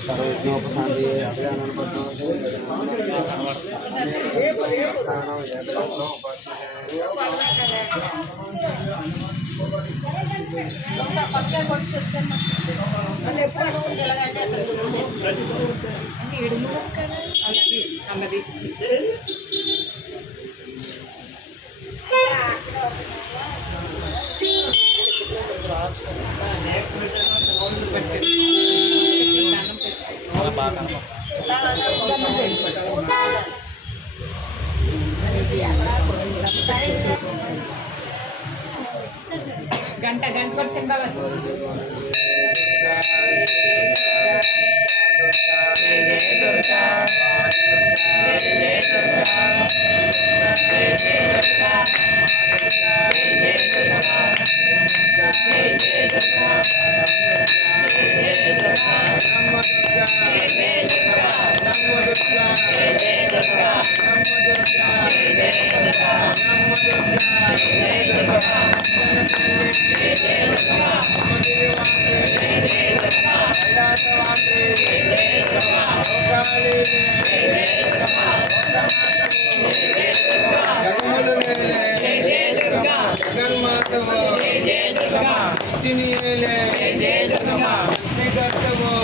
सर्वज्ञोपशांति अभियान పక్క కొట్టి వచ్చాను వాళ్ళు ఎప్పుడు స్కూల్కి వెళ్ళగానే అన్నది అన్నది గంట గంట వచ్చాను బాబా జయ జయ దుర్గా జయ జయ దుర్గా జయ జయ దుర్గా జయ జయ దుర్గా జయ జయ దుర్గా జయ జయ దుర్గా జయ జయ దుర్గా జయ జయ దుర్గా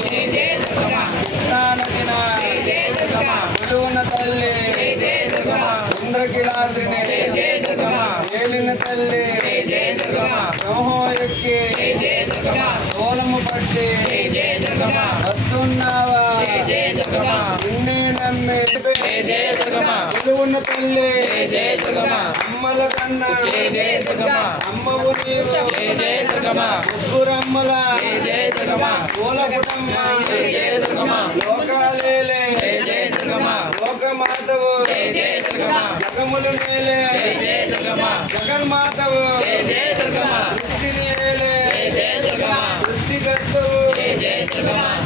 జయ జయ దుర్గా జయ జయ దుర్గా ఇంద్రకిలాద్రిని ఏలిన తల్లి బ్రహ్మోయక్కి ఓలము పట్టి వస్తున్నావా నిన్నే నమ్మి ఉన్న తల్లి అమ్మల కన్నా అమ్మవు ముగ్గురమ్మల ఓలపుటమ్మ లోకాలేలే లోకమాతవు జగములు నేలే జగన్మాతవు సృష్టిని ఏలే సృష్టికర్తవు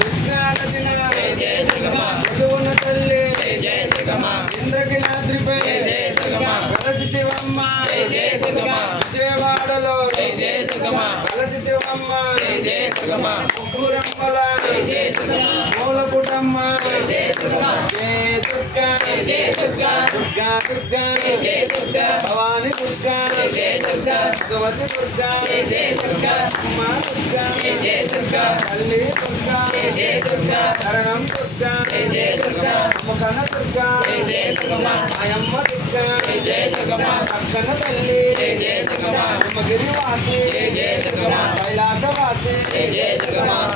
కృష్ణానదిన ఉన్న తల్లి ఇంద్రకిలాద్రిపై కలసితివమ్మ విజయవాడలో కలసితివమ్మ ముగ్గురమ్మల మూలపుటమ్మ జయ దుర్గా దుర్గా దుర్గా భవాని దుర్గా భగవతి దుర్గా అమ్మ దుర్గా తల్లి దుర్గా శరణం దుర్గా అమ్మకన దుర్గా ఆయమ్మ దుర్గా అక్కన తల్లి అమ్మగిరివాసి కైలాసవాసి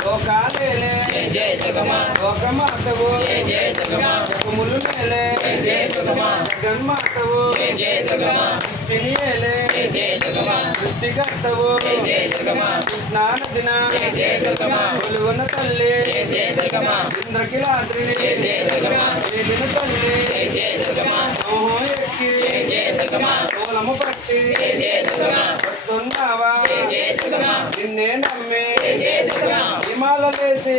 లోకాలేలే లోకమాతవు జగములు నేలే జగన్మాతవు సృష్టిని ఏలే సృష్టికర్తవు కృష్ణానదిన కొలువున తల్లి ఇంద్రకిలాద్రిని ఏలిన తల్లి ఎక్కి మూలము పట్టి వస్తున్నావా నిన్నే నమ్మి హిమాలలేసి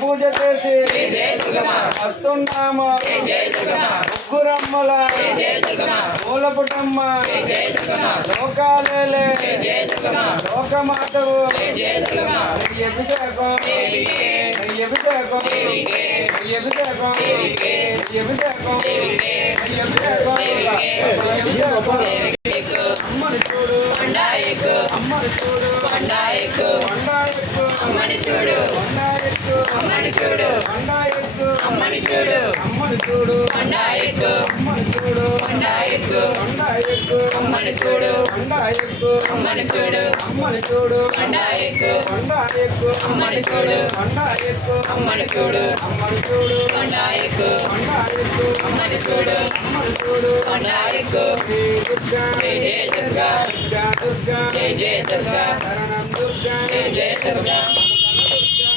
పూజ చేసి వస్తున్నాము ముగ్గురమ్మల మూలపుటమ్మ లోకాలేలే లోకమాతవు అభిషేకం అభిషేకం అమ్మని చూడు అమ్మని చూడు అమ్మని చూడు అమ్మని చూడు అమ్మని చూడు అమ్మని చూడు అమ్మని చూడు అమ్మని చూడు అమ్మని చూడు అమ్మని చూడు అమ్మని చూడు అమ్మని చూడు అమ్మని చూడు అమ్మని చూడు జయ జయ దుర్గా జయ జయ దుర్గా జయ జయ దుర్గా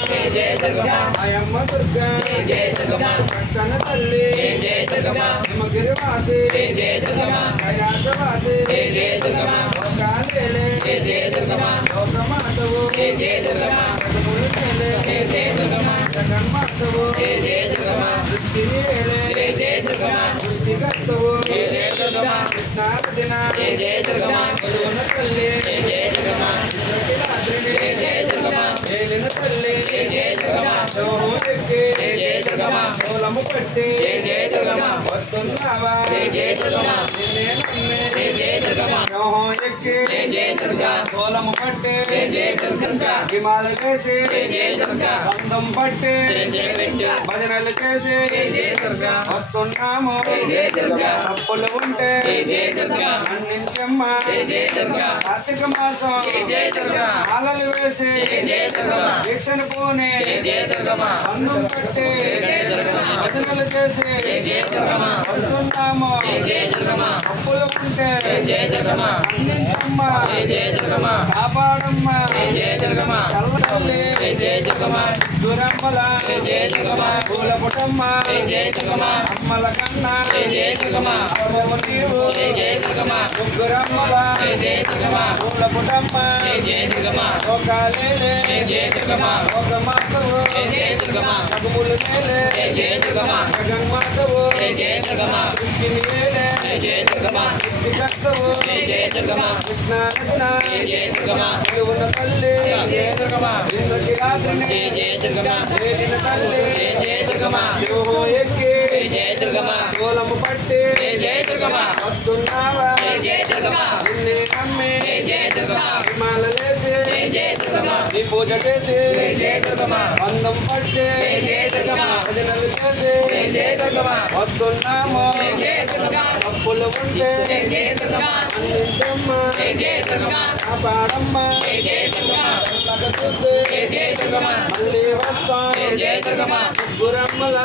జయ జయ దుర్గా ఆయమ్మ దుర్గా జయ జయ దుర్గా పక్కన తల్లి జయ దుర్గా హిమగిరివాసి జయ దుర్గా కైలాసవాసి జయ దుర్గా లోకాలేలే జయ దుర్గా లోకమాతవు జయ దుర్గా జగములు నేలే జయ దుర్గా జగన్మాతవు జయ దుర్గా సృష్టిని ఏలే జయ జయ దుర్గమ్మ సృష్టికర్తవు జయ జయ దుర్గమ్మ కృష్ణార్జున జయ జయ దుర్గమ్మ కొలువున తల్లి జయ జయ దుర్గమ్మ ఇంద్రకీలాద్రిని జయ జయ దుర్గమ్మ ఏలిన తల్లి జయ జయ దుర్గమ్మ శోభం ఎక్కి జయ జయ దుర్గమ్మ మూలము పట్టి జయ జయ దుర్గమ్మ వస్తున్నావా జయ జయ దుర్గమ్మ నిన్నే నమ్మి జయ జయ దుర్గమ్మ శోభం ఎక్కి జయ జయ దుర్గా మూలము పట్టి జయ జయ దుర్గా హిమాలయ చేసి జయ జయ దుర్గా బంధం పట్టి జయ జయ పెట్టు భజనలు చేసి జయ జయ దుర్గా వస్తున్నాము జయ జయ దుర్గా తప్పులు ఉంటే జయ జయ దుర్గా మన్నించమ్మ జయ జయ దుర్గా కార్తీక మాసం జయ జయ దుర్గా మాలలు వేసి జయ జయ దుర్గమ్మ దీక్షను పూని జయ జయ దుర్గమ్మ బంధం పట్టి జయ జయ దుర్గమ్మ భజనలు చేసి జయ జయ దుర్గమ్మ వస్తున్నాము జయ జయ దుర్గమ్మ తప్పులు ఉంటే జయ జయ దుర్గమ్మ మన్నించమ్మ జయ జయ దుర్గమ్మ కాపాడమ్మ జయ జయ దుర్గమ్మ చల్లతల్లి జయ జయ దుర్గమ్మ దురమ్మల జయ జయ దుర్గమ్మ పూల పుటమ్మ జయ జయ దుర్గమ్మ అమ్మల కన్నా జయ జయ దుర్గమ్మ అవయవ నీవు జయ జయ దుర్గమ్మ ముగ్గురమ్మల జయ జయ దుర్గమ్మ పూల పుటమ్మ జయ జయ దుర్గమ్మ లోకాలేలే జయ జయ దుర్గమ్మ ఒక మాతవు జయ జయ దుర్గమ్మ నగుములు నేలే జయ జయ దుర్గమ్మ జగన్మాతవు జయ జయ దుర్గమ్మ సృష్టిని నేలే జయ జయ దుర్గమ్మ సృష్టికర్తవు జయ జయ దుర్గమ్మ కృష్ణానదిన జయ జయ దుర్గమ్మ ఉన్న తల్లి జయ జయ దుర్గమ్మ ఇంద్రకిరాత్రిని జయ జయ దుర్గమ్మ ఏలిన తల్లి జయ జయ దుర్గమ్మ శివో ఎక్కి జయ జయ దుర్గమ్మ సోలము పట్టి జయ జయ దుర్గమ్మ వస్తున్నావా జయ జయ దుర్గమ్మ నిన్నే నమ్మి జయ జయ దుర్గమ్మ హిమాలలేసి జయ జయ దుర్గమ్మ నీ పూజ చేసి జయ జయ దుర్గమ్మ బంధం పట్టి జయ జయ దుర్గమ్మ భజనలు చేసి జయ జయ దుర్గమ్మ వస్తున్నాము జయ జయ దుర్గమ్మ తప్పులు ఉంటే జయ జయ దుర్గమ్మ అందించమ్మ జయ జయ దుర్గమ్మ కాపాడమ్మ జయ జయ దుర్గమ్మ చల్లగా చూస్తే జయ జయ దుర్గమ్మ మళ్ళీ వస్తాం జయ జయ దుర్గమ్మ గురమ్మల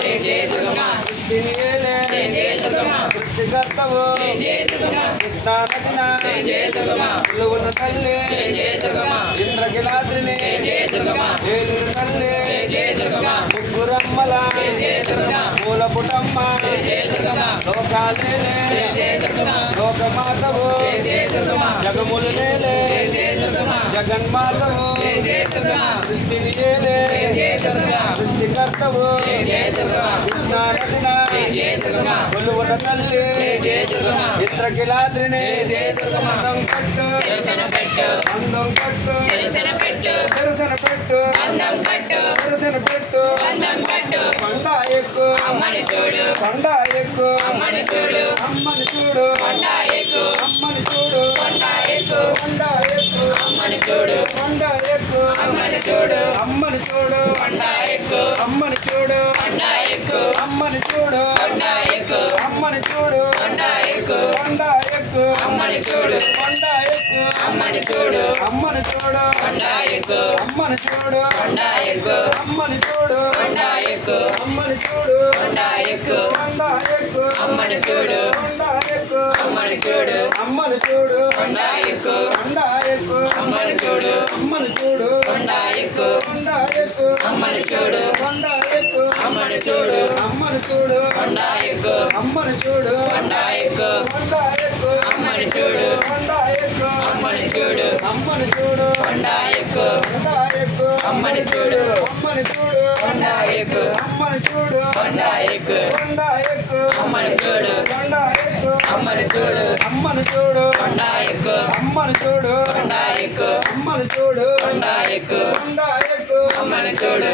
జయ జయ దుర్గమ్మ సృష్టిని ఏలే జయ జయ దుర్గమ్మ సృష్టికర్తవు జయ జయ దుర్గమ్మ కృష్ణానదిన జయ జయ దుర్గమ్మ కొలువున తల్లి జయ జయ దుర్గమ్మ ఇంద్రకిలాద్రిని జయ జయ దుర్గమ్మ ఏలిన తల్లి జయ జయ దుర్గమ్మ ముగ్గురమ్మల జయ జయ దుర్గమ్మ మూల పుటమ్మ జయ జయ దుర్గమ్మ లోకాలేలే జయ జయ దుర్గమ్మ లోకమాతవు జయ జయ దుర్గమ్మ జగములు నేలే జయ జయ దుర్గమ్మ జగన్మాతవు జయ జయ దుర్గమ్మ సృష్టిని ఏలే జయ జయ దుర్గమ్మ సృష్టికర్తవు జయ జయ దుర్గమ్మ కృష్ణానదిన జయ జయ దుర్గమ్మ కొలువున తల్లి జయ జయ దుర్గమ్మ ఇంద్రకిలాద్రిని జయ జయ దుర్గమ్మ అందం కట్టు శిరసన పెట్టు అందం కట్టు శిరసన పెట్టు సరసన పెట్టు అందం కట్టు సరసన పెట్టు అందం కట్టు కొండ ఎక్కు అమ్మని చూడు కొండ ఎక్కు అమ్మని చూడు అమ్మని చూడు కొండ ఎక్కు అమ్మని చూడు కొండ ఎక్కు కొండ ఎక్కు అమ్మని చూడు కొండ ఎక్కు అమ్మని చూడు అమ్మని చూడు కొండ ఎక్కు అమ్మని చూడు కొండ ఎక్కు అమ్మని చూడు కొండ ఎక్కు అమ్మని చూడు కొండ ఎక్కు కొండ ఎక్కు అమ్మని చూడు కొండ ఎక్కు అమ్మని చూడు అమ్మని చూడు కొండ ఎక్కు అమ్మని చూడు కొండ ఎక్కు అమ్మని చూడు కొండ ఎక్కు అమ్మని చూడు కొండ ఎక్కు కొండ ఎక్కు అమ్మని చూడు కొండ ఎక్కు అమ్మని చూడు అమ్మని చూడు కొండ ఎక్కు కొండ ఎక్కు అమ్మని చూడు అమ్మని చూడు కొండ ఎక్కు కొండ ఎక్కు అమ్మని చూడు కొండ ఎక్కు అమ్మని చూడు అమ్మని చూడు కొండ ఎక్కు అమ్మని చూడు కొండ ఎక్కు కొండ ఎక్కు అమ్మని చూడు కొండ ఎక్కు అమ్మని చూడు అమ్మని చూడు కొండ ఎక్కు కొండ ఎక్కు అమ్మని చూడు అమ్మని చూడు కొండ ఎక్కు అమ్మని చూడు కొండ ఎక్కు కొండ ఎక్కు అమ్మని చూడు కొండ ఎక్కు అమ్మని చూడు అమ్మని చూడు కొండ ఎక్కు అమ్మని చూడు కొండ ఎక్కు అమ్మని చూడు కొండ ఎక్కు కొండ ఎక్కు అమ్మని చూడు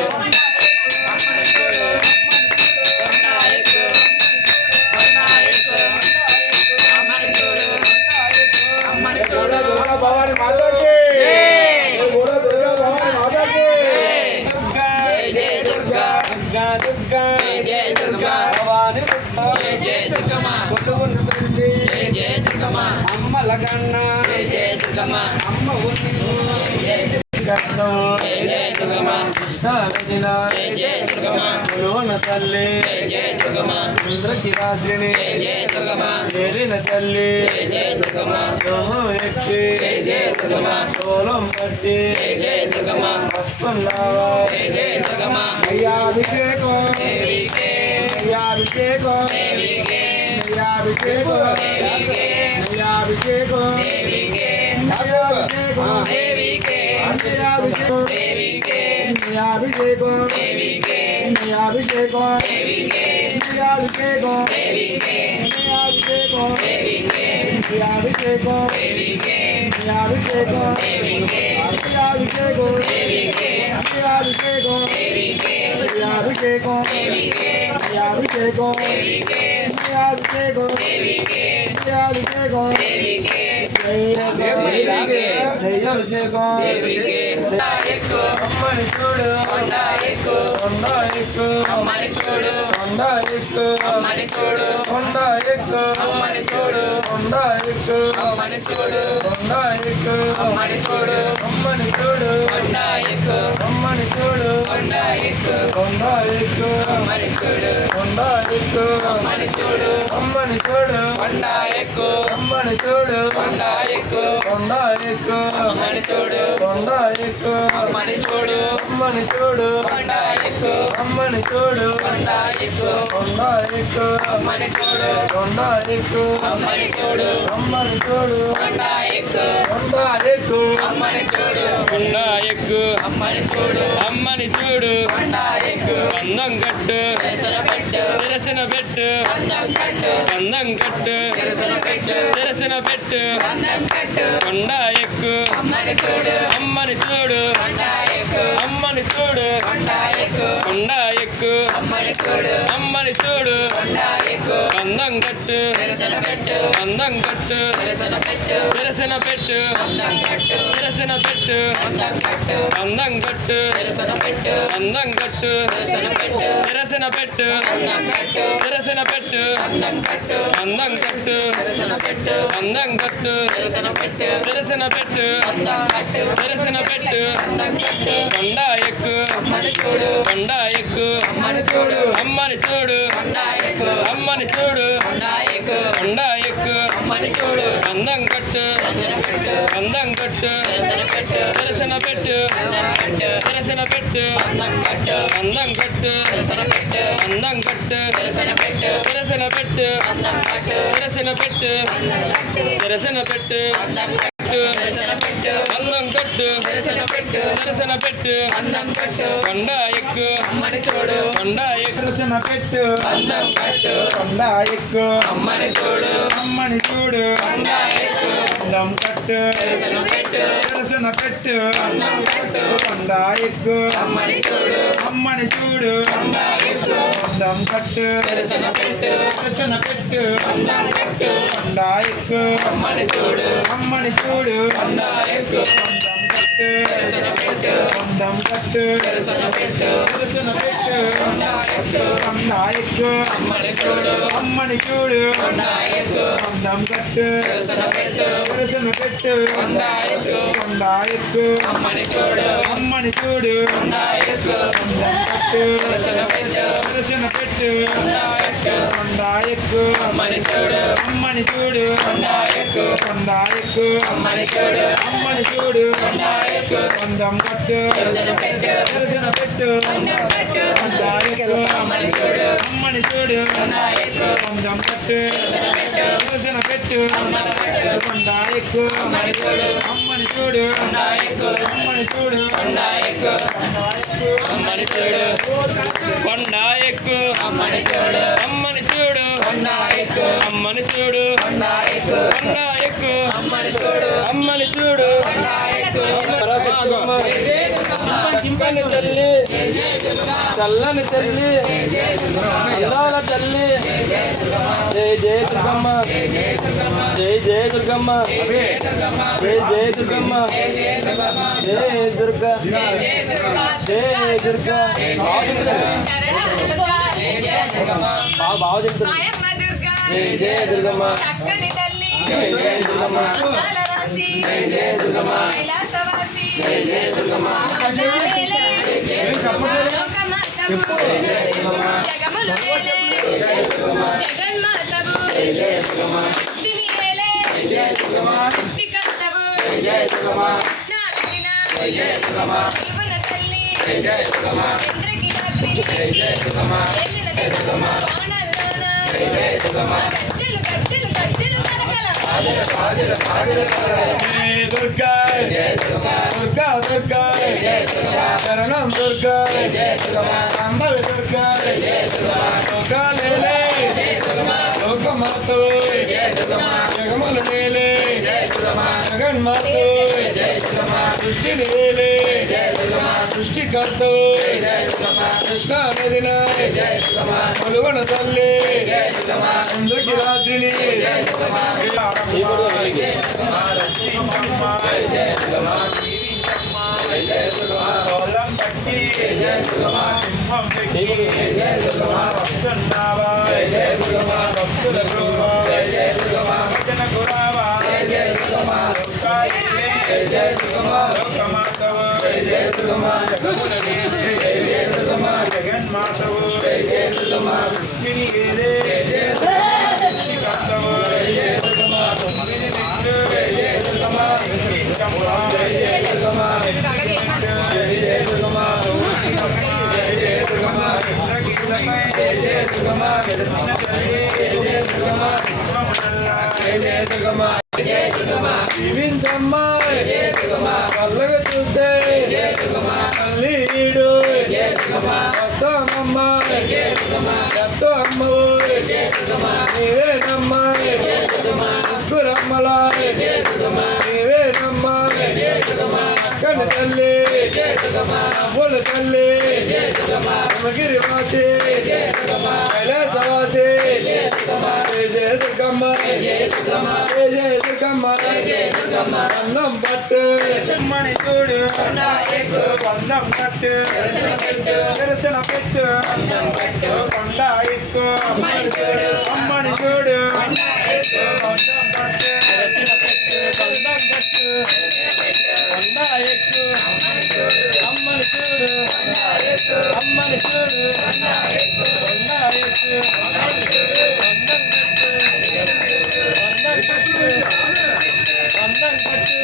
అమ్మని చూడు కొండ ఎక్కు కొండ ఎక్కు అమ్మని చూడు అమ్మని చూడు భవాని మాతాకి దుర్గా భవాని మాతాకి జయ జయ దుర్గా దుర్గా దుర్గా జయ జయ దుర్గా భవాని దుర్గా జయ జయ దుర్గమ్మ కొలువున్న తల్లి జయ జయ దుర్గమ్మ అమ్మల కన్నా జయ జయ దుర్గమ్మ అమ్మ ఉంది జయ జయ జయ జయ దుర్గమ్మ కృష్ణానదిన జయ జయ దుర్గమ్మ కొలువున్న తల్లి జయ జయ దుర్గమ్మ ఇంద్రకిరాద్రిని జయ జయ దుర్గమ్మ ఏలిన తల్లి జయ జయ దుర్గమ్మ శోభం ఎక్కి జయ జయ దుర్గమ్మ సోలం పట్టి జయ జయ దుర్గమ్మ వస్తున్నావా జయ జయ దుర్గమ్మ అయ్యాభిషేకం దేవికే అయ్యాభిషేకం దేవికే అయ్యాభిషేకం దేవికే అయ్యాభిషేకం దేవికే అయ్యాభిషేకం దేవికే అయ్యాభిషేకం దేవికే అయ్యాభిషేకం దేవికే అభిషేకం అభిషేకం అభిషేకం అభిషేకం అభిషేకం అభిషేకం అభిషేకం అభిషేకం అభిషేకం అమ్మని చూడు కొండ ఎక్కు అమ్మని చూడు కొండ ఎక్కు అమ్మని చూడు కొండ ఎక్కు అమ్మని చూడు కొండ ఎక్కు అమ్మని చూడు కొండ ఎక్కు అమ్మని చూడు అమ్మని చూడు కొండ ఎక్కు అమ్మని చూడు కొండ ఎక్కు కొండ ఎక్కు అమ్మని చూడు కొండ ఎక్కు అమ్మని చూడు అమ్మని చూడు కొండ ఎక్కు అమ్మని చూడు కొండ ఎక్కు కొండ ఎక్కు అమ్మని చూడు కొండ ఎక్కు అమ్మని చూడు అమ్మని చూడు కొండ ఎక్కు అమ్మని చూడు కొండ ఎక్కు కొండ ఎక్కు అమ్మని చూడు కొండ ఎక్కు అమ్మని చూడు అమ్మని చూడు కొండ ఎక్కు కొండ ఎక్కు అమ్మని చూడు కొండ ఎక్కు అమ్మని చూడు అమ్మని చూడు కొండ ఎక్కు అందం కట్టు దర్శన పెట్టు తెరసిన పెట్టు అందం కట్టు అందం కట్టు దర్శన పెట్టు తెరసిన పెట్టు అందం కట్టు కొండ ఎక్కు అమ్మని చూడు అమ్మని చూడు కొండ ఎక్కు అమ్మని చూడు కొండ ఎక్కు కొండ ఎక్కు అమ్మని చూడు అమ్మని చూడు కొండ ఎక్కు అందం కట్టు దర్శన పెట్టు అందం కట్టు దర్శన పెట్టు తెరసిన పెట్టు అందం కట్టు తెరసిన పెట్టు అందం కట్టు అందం కట్టు దర్శన పెట్టు అందం కట్టు దర్శన పెట్టు తెరసిన పెట్టు అందం కట్టు తెరసిన పెట్టు అందం కట్టు అందం కట్టు దర్శన పెట్టు అందం కట్టు దర్శన పెట్టు తెరసిన పెట్టు అందం కట్టు తెరసిన పెట్టు అందం కట్టు కొండ ఎక్కు అమ్మని చూడు కొండ ఎక్కు అమ్మని చూడు అమ్మని చూడు కొండ ఎక్కు అమ్మని చూడు కొండ ఎక్కు కొండ ఎక్కు అమ్మని చూడు అందం కట్టు దర్శన పెట్టు అందం కట్టు దర్శన పెట్టు తెరసిన పెట్టు అందం కట్టు తెరసిన పెట్టు అందం కట్టు అందం కట్టు దర్శన పెట్టు అందం కట్టు దర్శన పెట్టు తెరసిన పెట్టు అందం కట్టు తెరసిన పెట్టు తెరసిన పెట్టు అందం కట్టు దర్శన పెట్టు అందం కట్టు దర్శన పెట్టు తెరసిన పెట్టు అందం కట్టు కొండ ఎక్కు అమ్మని చూడు కొండ ఎక్కు తెరసిన పెట్టు అందం కట్టు కొండ ఎక్కు అమ్మని చూడు అమ్మని చూడు కొండ ఎక్కు అందం కట్టు దర్శన పెట్టు తెరసిన పెట్టు అందం కట్టు కొండ ఎక్కు అమ్మని చూడు అమ్మని చూడు కొండ ఎక్కు అందం కట్టు దర్శన పెట్టు తెరసిన పెట్టు అందం కట్టు కొండ ఎక్కు అమ్మని చూడు అమ్మని చూడు కొండ ఎక్కు అందం కట్టు దర్శన పెట్టు అందం కట్టు దర్శన పెట్టు తెరసిన పెట్టు కొండ ఎక్కు కొండ ఎక్కు అమ్మని చూడు అమ్మని చూడు కొండ ఎక్కు అందం కట్టు దర్శన పెట్టు తెరసిన పెట్టు కొండ ఎక్కు కొండ ఎక్కు అమ్మని చూడు అమ్మని చూడు కొండ ఎక్కు అందం కట్టు దర్శన పెట్టు తెరసిన పెట్టు కొండ ఎక్కు కొండ ఎక్కు అమ్మని చూడు అమ్మని చూడు కొండ ఎక్కు కొండ ఎక్కు అమ్మని చూడు అమ్మని చూడు కొండ ఎక్కు అందం కట్టు దర్శన పెట్టు తెరసిన పెట్టు అందం కట్టు కొండ ఎక్కు అమ్మని చూడు అమ్మని చూడు కొండ ఎక్కు అందం కట్టు దర్శన పెట్టు తెరసిన పెట్టు అమ్మని కట్టు కొండ ఎక్కు అమ్మని చూడు అమ్మని చూడు కొండ ఎక్కు అమ్మని చూడు కొండ ఎక్కు అమ్మని చూడు కొండ ఎక్కు అమ్మని చూడు అమ్మని చూడు కొండ ఎక్కు అమ్మని చూడు కొండ ఎక్కు కొండ ఎక్కు అమ్మని చూడు అమ్మని చూడు కొండ ఎక్కు చింపని తల్లి చల్లని తల్లి అందాల తల్లి జై జయ దుర్గమ్మ జై జయ దుర్గమ్మ జై జయ దుర్గమ్మ జై దుర్గా జై దుర్గా బాగా చెప్తున్నా జై జయ దుర్గమ్మ జై జయ దుర్గమ్మ జై జయ దుర్గమ్మ జై జయ దుర్గమ్మ దుర్గా దుర్గా దుర్గా శరణం దుర్గా అంబ దుర్గా బ్రహ్మకు సృష్టిని వేలే సృష్టికర్తవు కృష్ణా నదిన కొలువన తల్లి అందరికి రాత్రిని సోలం పట్టి సింహం పెట్టి వస్తున్నావా భక్తులకు భజన గురావా లోకమాతవు జగన్మాతవు సృష్టిని వేలే సృష్టికర్తవు జీవించమ్మా కళ్ళగా చూస్తే మళ్ళీ ఈడు వస్తామమ్మా ఎంతో అమ్మవు నీవేనమ్మా ముగ్గురమ్మలా నీవేనమ్మా అక్కడి తల్లి అవ్వల తల్లి హిమగిరి వాసి కైలాసవాసి జయ జయ దుర్గమ్మ జయ జయ దుర్గమ్మ అన్నం పట్టు సింహని చూడు వందం కట్టు దర్శన పెట్టు కొండ ఎక్కు అమ్మని చూడు వందం కట్టు కొండం కట్టు కొండ ఎక్కు అమ్మని చూడు అమ్మని చూడు కొండ ఎక్కు కొండం కట్టు కొండం కట్టు కొండం కట్టు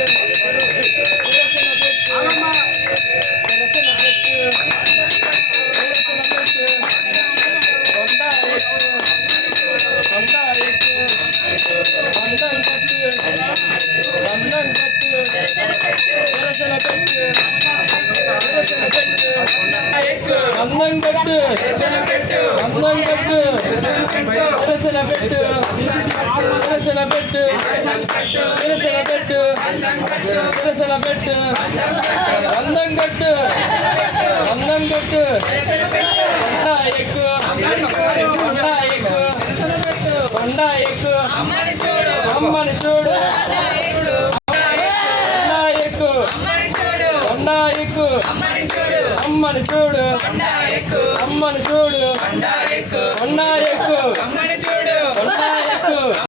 దర్శన పెట్టు దర్శన పెట్టు దర్శన పెట్టు కొండ ఎక్కు కొండ ఎక్కు కొండం కట్టు కొండం కట్టు దర్శన పెట్టు దర్శన పెట్టు అందం కట్టు దర్శన పెట్టు అందం కట్టు దర్శన పెట్టు దర్శన పెట్టు దర్శన పెట్టు దర్శన పెట్టు అందం కట్టు అందం కట్టు కొండ ఎక్కు కొండ ఎక్కు కొండ ఎక్కు అమ్మని చూడు కొండ ఎక్కు కొండ ఎక్కు అమ్మని చూడు అమ్మని చూడు